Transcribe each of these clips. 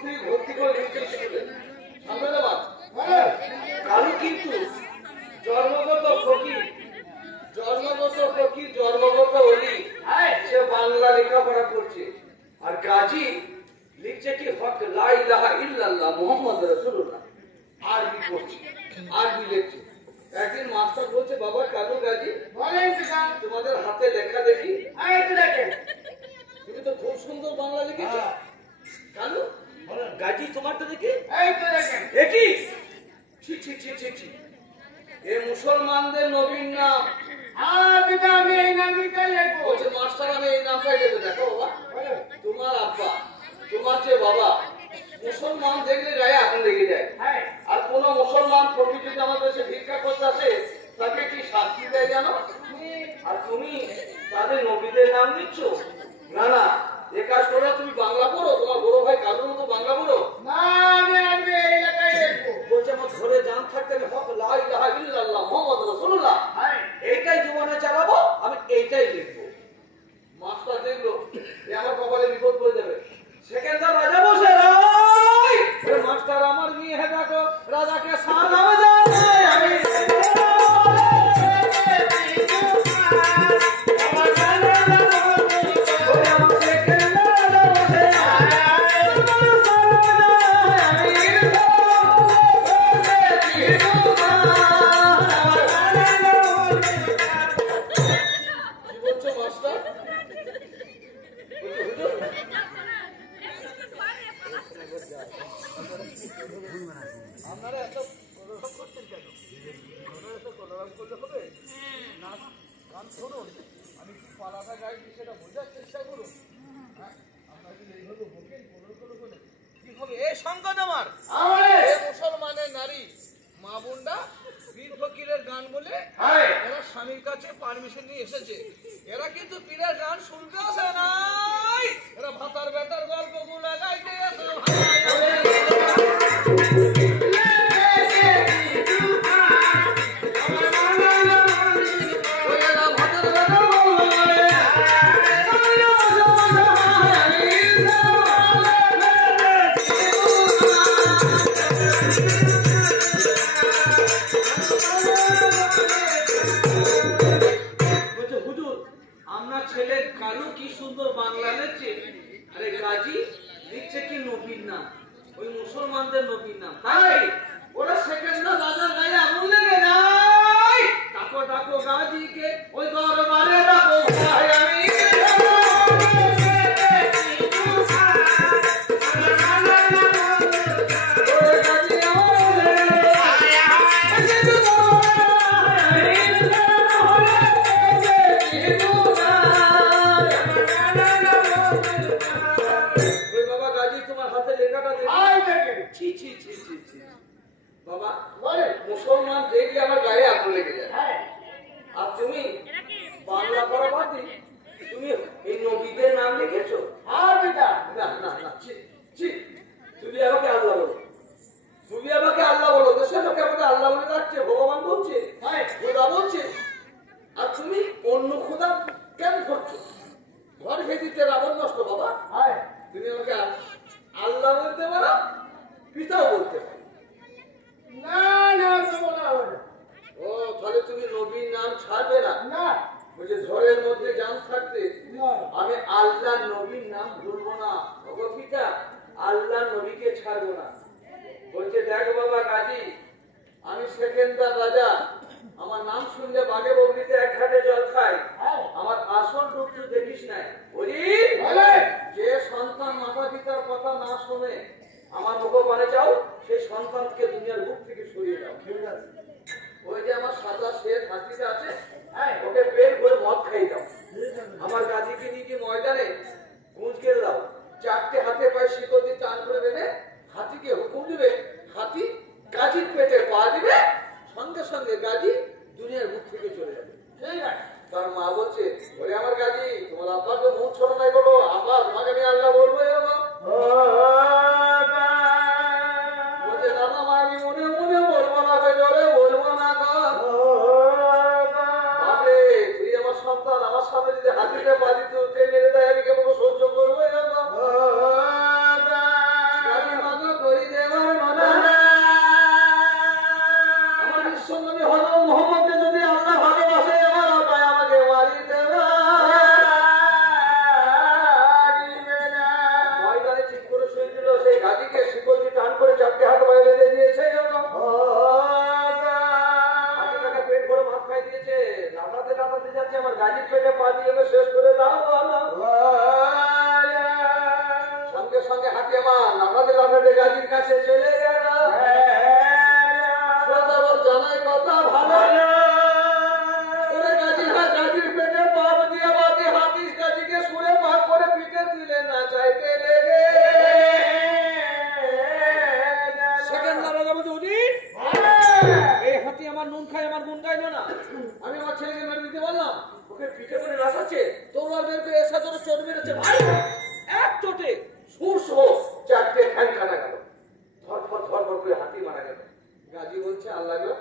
থেকে ভর্তি করে নিতে শিখবে সামনে দেওয়া কালু কিন্তু জন্মগত ফকির জন্মগত অলি সে বাংলা লেখাপড়া করছে আর গাজী লিখছে কি হক লা ইলাহা ইল্লাল্লাহ মুহাম্মদ রাসূলুল্লাহ আরবি করছে আরবি লিখছে একদিন মাস্টার বলছে বাবা কালু গাজী বলেন তোমাদের হাতে লেখা দেখি তুমি তো খুব সুন্দর বাংলা লিখেছো কালু গাজী তোমারটা দেখি দেখি ছি ছি ছি ছি ছি এ মুসলমানদের নবীর নাম আমি এই নামটা লিখবো বলছে মাস্টার আমি এই নামটাই লিখবো দেখো বাবা তোমার আব্বা তোমার যে বাবা মুসলমান দেখলে গায়ে আগুন লেগে যায় আর কোন মুসলমান ফকির যদি আমাদের দেশে ভিক্ষা করতে আসে তাকে কি শাস্তি দেয় জানো আর তুমি তাদের নবীদের নাম নিচ্ছ না না এ কাজ করো তুমি বাংলা পড়ো তোমার বড় ভাই কালুর মতো বাংলা পড়ো বলছে আমার ঘরে জান থাকতে আমি হক লা ইলাহা ইল্লাল্লাহ মুহাম্মদ রাসূলুল্লাহ এইটাই জীবনে চালাবো আমি এইটাই লিখবো মাস্টার দেখলো এ আমার কপালে বিপদ পড়ে যাবে সেকেন্ডার রাজা বসে মাস্টার আমার মেয়ে হে দেখো রাজাকে সালাম জানাই আমি মুসলমানের নারী মা বোনরা পীর ফকিরের গান বলে এরা স্বামীর কাছে পারমিশন নিয়ে এসেছে এরা কিন্তু পীরের গান শুনতে আসে নাই এরা ভাতার বেতার গল্পগুলো গাইতে আসে মুসলমানদের নবীর নাম তাই ওরা সেকেন্ড রাজার গায়ে আগুন লেগে যায় ডাকো ডাকো গাজীকে ওই দরবারে ডাকো ভাই আমি বাবা মুসলমান দেখলে আমার গায়ে আগুন লেগে যায় আর তুমি বাংলা পড়া বাদ তুমি এই নবীদের নাম লিখেছো আর বেটা না না না তুমি আমাকে আল্লাহ বলো দেশের লোকে আমাকে আল্লাহ বলে ডাকছে ভগবান বলছে খোদা বলছে আর তুমি অন্য খোদা কেন করছো ঘর ভেদিতে রাবণ নষ্ট বাবা তুমি আমাকে আল্লাহ বলতে পারো পিতাও বলতে পারো ও তাহলে তুমি নবীর নাম ছাড়বে না বলছে ঝড়ের মধ্যে জান থাকতে আমি আল্লাহ নবীর নাম ভুলবো না পিতা আল্লাহ নবীকে ছাড়বো না বলছে দেখ বাবা গাজী আমি সেকেন্দার রাজা আমার নাম শুনলে বাঘে বগলিতে এক ঘাটে জল খাই আমার আসল রূপ তুই দেখিস নাই যে সন্তান মাতা পিতার কথা না শুনে আমার মুখপানে যাও সেই সন্তানকে দুনিয়ার বুক থেকে সরিয়ে দাও ওই যে আমার সাদা শের হাতিতে আছে ওকে পেট করে মদ খাই দাও আমার গাজীকে নিয়ে ময়দানে গুঁজকে দাও চারটে হাতে পায়ে শিকল দিয়ে টান করে বেঁধে হাতিকে হুকুম দিবে হাতি গাজীর পেটে পা দিবে সঙ্গে সঙ্গে গাজী দুনিয়ার বুক থেকে চলে যাবে তার মা বলছে ওরে আমার গাজী তোমার আব্বা তো মুখ ছোট নাই বলো আব্বা তোমাকে আমি আল্লাহ বলবো বলছে দাদা মা আমি মনে মনে বলবো না জলে বলবো না তুই আমার সন্তান আমার সামনে যদি হাতিতে পা দিতে মেরে দেয় আমি কেমন সহ্য করবো গাজী গাজীর কাছে চলে গেল। জানাই কথা ভালো গাজীর পেটে পাপ দিয়ে বাদি হাতিস গাজীকে সুরে পাক করে পিঠে তুলে না চাইতে লেগে এই হাতি আমার নুন খায়, আমার গুণ গাইল না, আমি আমার ছেলেকে মেরে দিতে পারলাম, ওকে পিঠে করে নাচাচ্ছে, তোমরা বের করে এসে তোর চোট মেরেছে ভাই, এক চোটে সুর সহ 4টে ঠ্যাং কাটা গেল, ধর করে হাতি মারা গেল। গাজী বলছে আল্লাহ গো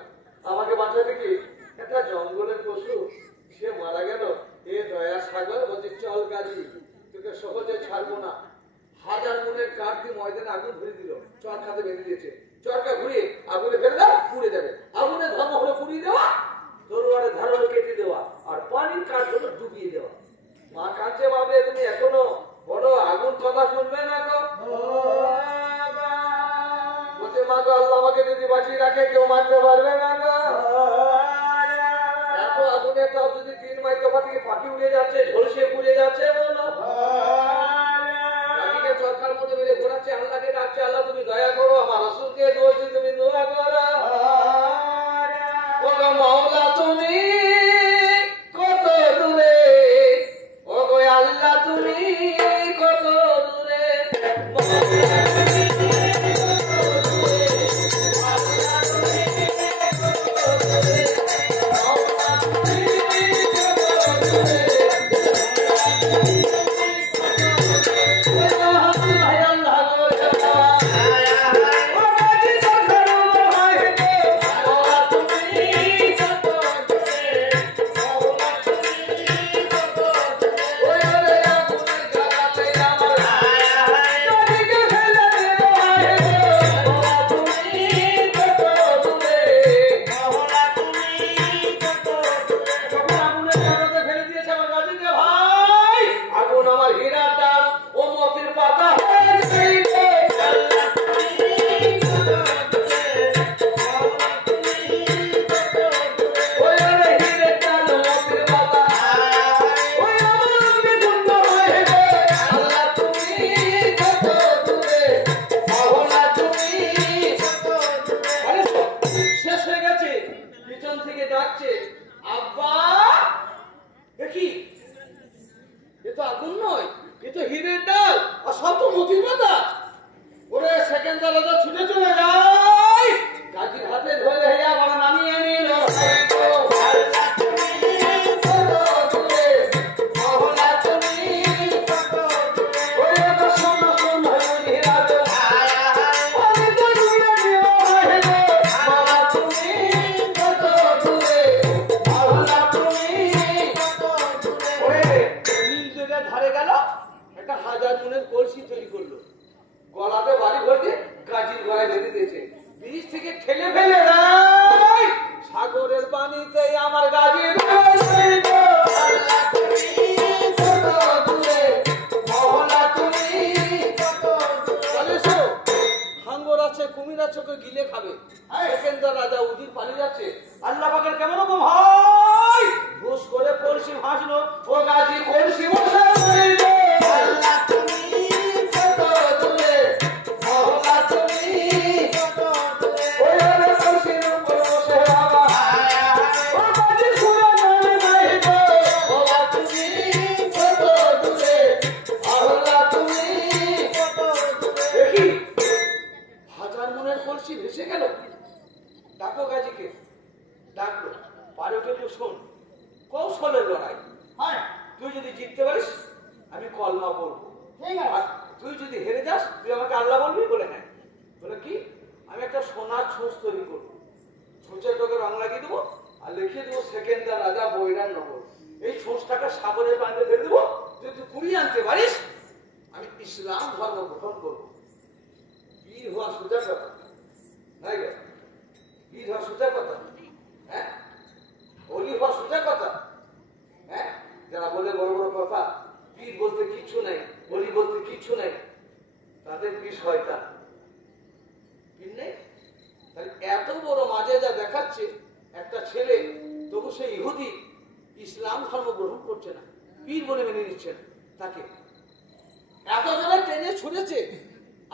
আমাকে বাঁচাতে কি একটা জঙ্গলের পশু সে মারা গেল, এ দয়া সাগর। বলছে চল গাজী তোকে সহজে ছাড়বো না। 1000 গুণের কাঠ দিয়ে ময়দানে আগুন ধরে দিল, চর খাতে বেঁধে দিয়েছে, চরকা ঘুরিয়ে আগুনে ফেলে দাও পুড়ে যাবে, আগুনে ধর্ম হলে পুড়িয়ে দেওয়া, তরোয়ারে ধারালো কেটে দেওয়া, আর পানির কাঠ হলো ডুবিয়ে দেওয়া। মা কাঁদছে ভাবে তুমি এখনো বড় আগুন কথা শুনবে না গো। বলছে মা গো আল্লাহ আমাকে যদি বাঁচিয়ে রাখে কেউ মারতে পারবে না গো। এত আগুনে তাও যদি 3 মাইল তফা থেকে পাখি উড়ে যাচ্ছে, ঝলসে পুড়ে যাচ্ছে বলো। গাজীকে চরকার মধ্যে মেরে ঘোরাচ্ছে, আল্লাহকে ডাকছে আল্লাহ তুমি দয়া করো, আমার রাসূলকে বলছি তুমি দোয়া করো। ও গো মাওলা তুমি কত দূরে, ও গো আল্লাহ তুমি কত দূরে,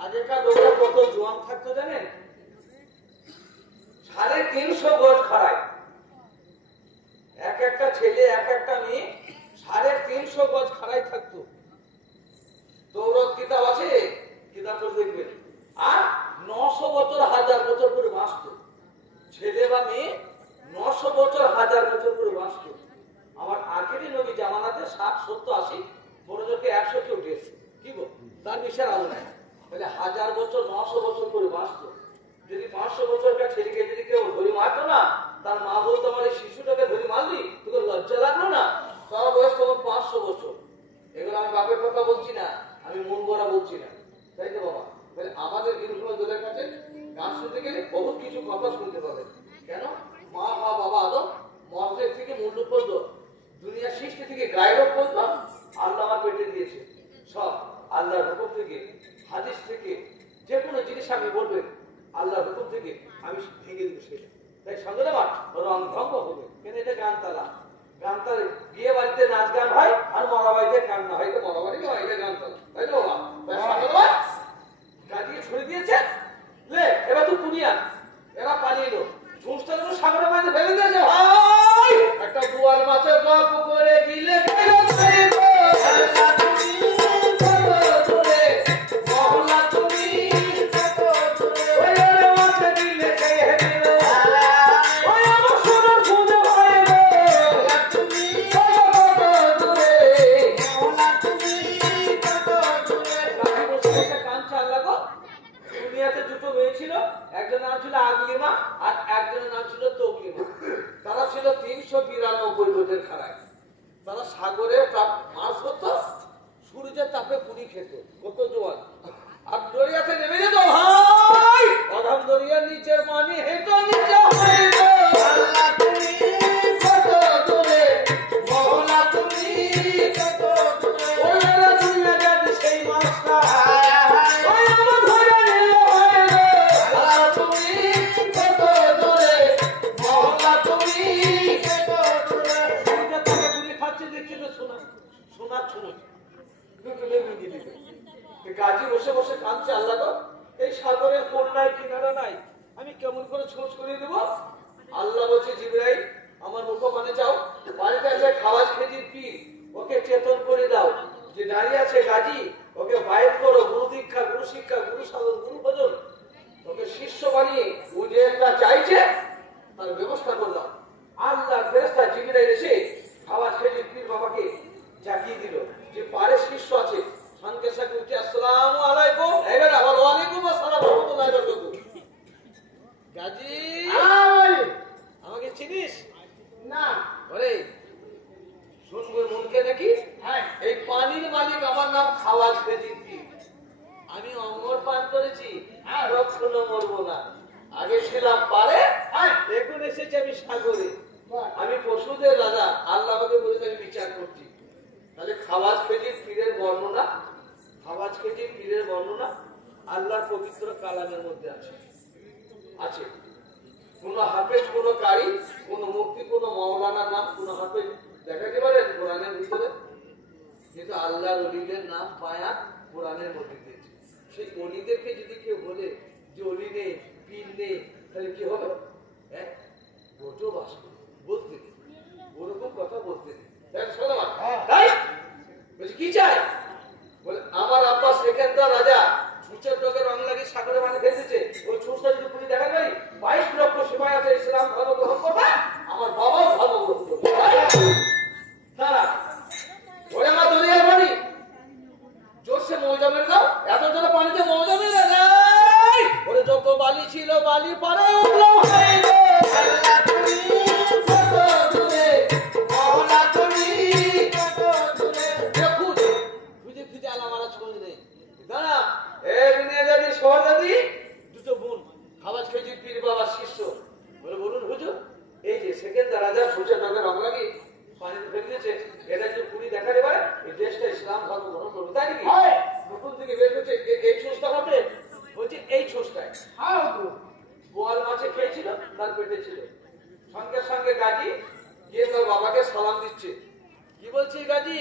আগেকার লোকরা কত জোয়ান থাকতো জানেন? 350 গজ খাড়ায় এক একটা ছেলে এক একটা মেয়ে 350 গজ খাড়াই থাকতো। তৌরাত কিতাব আছে, কিতাব পড়ে দেখবেন। আর 900 বছর 1000 বছর করে বাঁচতো ছেলে বা মেয়ে, 900 বছর 1000 বছর করে বাঁচতো। আমার আখেরি নবী জামানাতে 60 70 80 বড় জোরকে 100 কে উঠেছে, কি গো তার বিশাল আলো নাই। তাহলে 1000 বছর 900 বছর করে বাঁচতো। যদি 500 বছরকার ছেলেকে যদি কেউ ধরে মারতো না, তার মা বলতো আমার এই শিশুটাকে ধরে মারলি, তোকে লজ্জা লাগলো না? তার বয়স তখন 500 বছর। এগুলো আমি বাপের কথা বলছি না, আমি মন গড়া বলছি না, তাই তো বাবা? তাহলে আমাদের বিরুদ্ধ দলের কাছে গান শুনতে গেলে বহুত কিছু কথা শুনতে পাবে। কেন? মা বা বাবা আদম মহাদেব থেকে মূল্য পর্যন্ত দুনিয়া সৃষ্টি থেকে গায়রব পর্যন্ত আল্লাহ আমার পেটে দিয়েছে। সব আল্লাহর হুকুম থেকে, হাদিস থেকে, যে কোনো জিনিস আপনি বলবেন আল্লাহর হুকুম থেকে আমি ভেঙে দিব সেটা। তাই সঙ্গে আমার রং ভঙ্গ হবে। কেন? এটা গানতালা। গানতালা বিয়ে বাড়িতে নাচ গান হয়, আর মরা বাড়িতে কান্না হয়, তো মরা বাড়ি নয়, এটা গানতালা, তাই তো বাবা? গাড়িয়ে ছড়ে দিয়েছে, লে এবার তুই কুড়িয়া এরা পালিয়ে এলো, ঝুঁসটা যেন সাগরের মাঝে ফেলে দিয়েছে। ভাই একটা বুয়ার মাছের গল্প করে দিলে গাজী বসে বসে কাঁদছে, আল্লাহ গো এই সাগরের কোন নাই কিনারা নাই, আমি কেমন করে ছোঁচ করে দেবো? আল্লাহ বলছে জিবরাইল আমার মুখ পানে যাও, বাড়িতে আছে খাওয়াজ খেজির পীর, ওকে চেতন করে দাও। যে দাঁড়িয়ে আছে গাজী, ওকে বাইর করো, গুরু দীক্ষা, গুরু শিক্ষা, গুরু সাধন, গুরু ভজন, ওকে শিষ্য বানিয়ে ও যে একটা চাইছে তার ব্যবস্থা করলাম। আল্লাহ ফেরেশতা জিবরাইল এসে খাওয়াজ খেজির পীর বাবাকে জাগিয়ে দিল যে পারে শিষ্য আছে। সঙ্গে সঙ্গে উঠে আসসালামু আলাইকুম, এবার আবার ওয়ালাইকুম আসসালাম রাহমাতুল্লাহি ওয়া বারাকাতুহু। গাজী আমাকে চিনিস না? বলে শুনবো মনকে নাকি? এই পানির মালিক আমার নাম খাওয়াজ খেজির পীর, আমি অমর পান করেছি, কখনো মরবো না। আগে ছিলাম পারে, এখন এসেছি আমি সাগরে। আমি পশুদের রাজা, আল্লাহ আমাকে বলেছে আমি বিচার করছি। তাহলে খাওয়াজ খেজির পীরের বর্ণনা, খাওয়াজ খেজির পীরের বর্ণনা আল্লাহর পবিত্র কালামের মধ্যে আছে। আছে কোন হাফেজ, কোন কারি, কোন মুফতি, কোন মাওলানার নাম কোন হাফেজ দেখাতে পারেন কোরআনের ভিতরে? কিন্তু আল্লাহর ওলিদের নাম পায়া কোরআনের মধ্যে দিয়েছে। সেই ওলিদেরকে যদি কেউ বলে যে ওলি নেই, পীর নেই, তাহলে কি হবে? গোটো বাস বলতে নেই, ওরকম কথা বলতে নেই। তাই বলছি কি চাই? বলে আমার আব্বা সেকেন্দার রাজা ছুঁচের তোকে রং লাগিয়ে সাগরে মানে ফেলতেছে, ওই ছুঁচটা যদি পুরি দেখা যায় 22 লক্ষ সিপাহী আছে ইসলাম ধর্ম গ্রহণ করবে, আমার বাবাও ধর্ম গ্রহণ করবে। তারা ওরে আমার দরিয়ার পানি জোরসে মৌজা মেরে দাও, এত জোরে পানিতে মৌজা মেরে দেয়। ওরে যত বালি ছিল বালি পারে উঠলো, দুটো বোন খাওয়াজ খেজির পীর বাবার শিষ্য বলে বলুন হুজুর এই যে সেকেন্দার রাজা সূর্যের ডগে রং লাগিয়ে পানিতে ফেলে দিয়েছে, এটা যদি পুরি দেখার এবার এই দেশটা ইসলাম ধর্ম গ্রহণ করবে, তাই নাকি? নতুন থেকে বের করছে এই ছোঁচটা হবে, বলছে এই ছোঁচটায় বোয়াল মাছে খেয়েছিল, তার পেটে ছিল। সঙ্গে সঙ্গে গাজী গিয়ে তার বাবাকে সালাম দিচ্ছে। কি বলছি গাজী?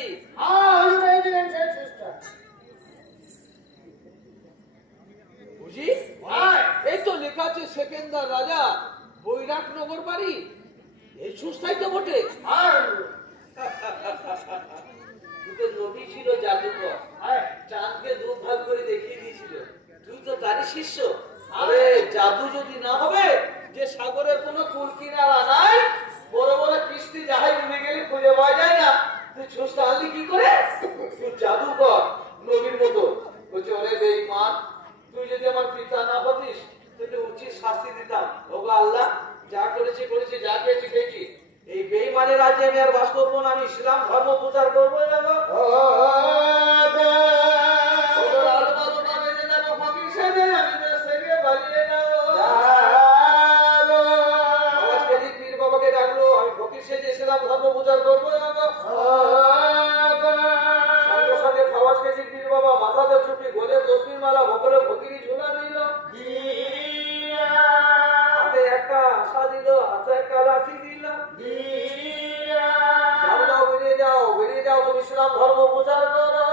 বুঝি এই তো লেখা আছে সেকেন্দার রাজা বৈরাটনগর বাড়ি, এই সুস্থাই তো বটে। তোদের নবী ছিল জাদুকর, চাঁদকে দু ভাগ করে দেখিয়ে দিয়েছিল, তুই তো তারই শিষ্য। আরে জাদু যদি না হবে, যে সাগরের কোনো কুল কিনারা নাই, বড় বড় কিস্তি জাহাজ উঠে গেলে খুঁজে পাওয়া যায় না, তুই সুস্থ আনলি কি করে? তুই জাদুকর নবীর মতো। বলছে ওরে বেঈমান, তুই যদি আমার পিতা না হতিস তোকে উচিত শাস্তি দিতাম। ওগো আল্লাহ, যা করেছি করেছি, যা খেয়েছি খেয়েছি, এই বেঈমানের রাজ্যে আমি আর বাস করবো না, আমি ইসলাম ধর্ম প্রচার করবো। বাবাকে ডাকলো, আমি ফকির সেজে ইসলাম ধর্ম প্রচার করবো। সঙ্গে সঙ্গে খাওয়াজ খেয়েছি পীর বাবা মাথাতে চুপি গোলে তসবির মালা ভোগলে ফকিরি ঝুলা দিল, হাতে একটা আশা দিল, হাতে একটা লাঠি দিল, যাও বেরিয়ে যাও, বেরিয়ে যাও, তুমি ইসলাম ধর্ম প্রচার করো।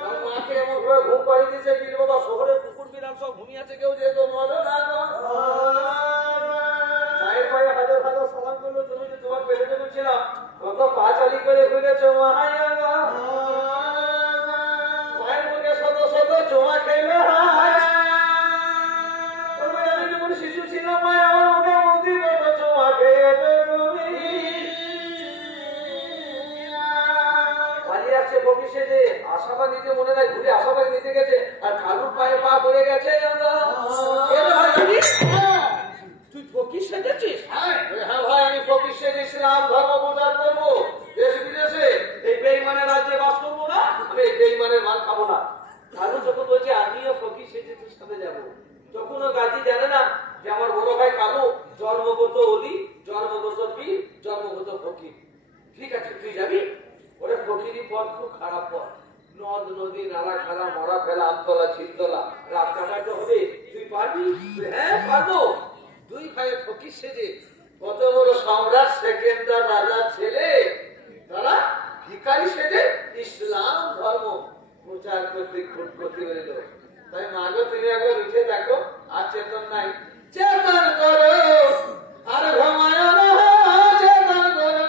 তার মাকে এমন করে ঘুম পাড়িয়ে দিয়েছে পীর বাবা, শহরের কুকুর বিড়াল সব ঘুমিয়ে আছে, কেউ যেত মনে না। চায়ের পায়ে হাজার হাজার সালাম করলো, তুমি যে তোমার পেটে জমেছিলাম, কত পা চালি করে ঘুরেছো মায়ের মুখে শত শত জমা খেলে। আমি যখন শিশু ছিলাম মায় আমার মুখে মুক্তি পেতো জমা খেয়ে পালিয়ে আসছে বকি সেজে, আশাটা নিতে মনে নাই, ঘুরে আশাটা নিতে গেছে আর কালুর পায়ে পা পড়ে গেছে। তুই ফকির সেজেছিস? হ্যাঁ ভাই, আমি ফকির সেজে ইসলাম ধর্ম প্রচার করবো দেশ বিদেশে, এই বেঈমানের রাজ্যে বাস করবো না, আমি এই বেঈমানের মাল খাবো না। কালু যখন বলছে আমিও ফকির সেজে তোর সাথে যাবো, তখনও গাজী জানে না যে আমার বড় ভাই কালু জন্মগত অলি, জন্মগত পীর, জন্মগত ফকির। ঠিক আছে তুই যাবি, ওরে ফকিরি পথ খুব খারাপ পথ, নদ নদী নালা খালা মরা ফেলা আমতলা ছিলতলা, রাত কাটাতে হবে, তুই পারবি? হ্যাঁ পারবো। দুই ভাই ফকির সেজে কত বড় সম্রাট সেকেন্দার রাজার ছেলে, তারা ভিখারি সেজে ইসলাম ধর্ম প্রচার করতে বেরোল। তাই মাগো তুমি একবার উঠে দেখো, আর চেতন নাই, চেতন করো আর ঘুমায় না, চেতন করো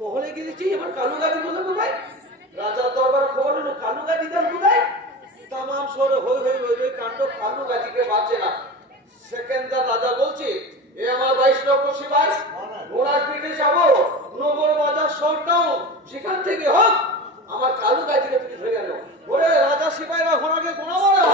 মহলে গেছি আমার কালু গাড়ি বলে কোথায়, রাজার দরবারে খবর হলো কালু গাড়ি দেন কোথায়, তাম শহরে হই হই হই কাণ্ড, কালু গাড়িকে পাচ্ছে না। সেকেন্দার রাজা বলছে, এ আমার 22 লক্ষ সিপাই, ঘোড়ার পিঠে যাবো নগর বাজার শহরটাও, সেখান থেকে হোক আমার কালু গাড়িকে তুমি ধরে গেল। ওরে রাজা সিপাইরা ঘোড়াকে ঘোড়া মারো।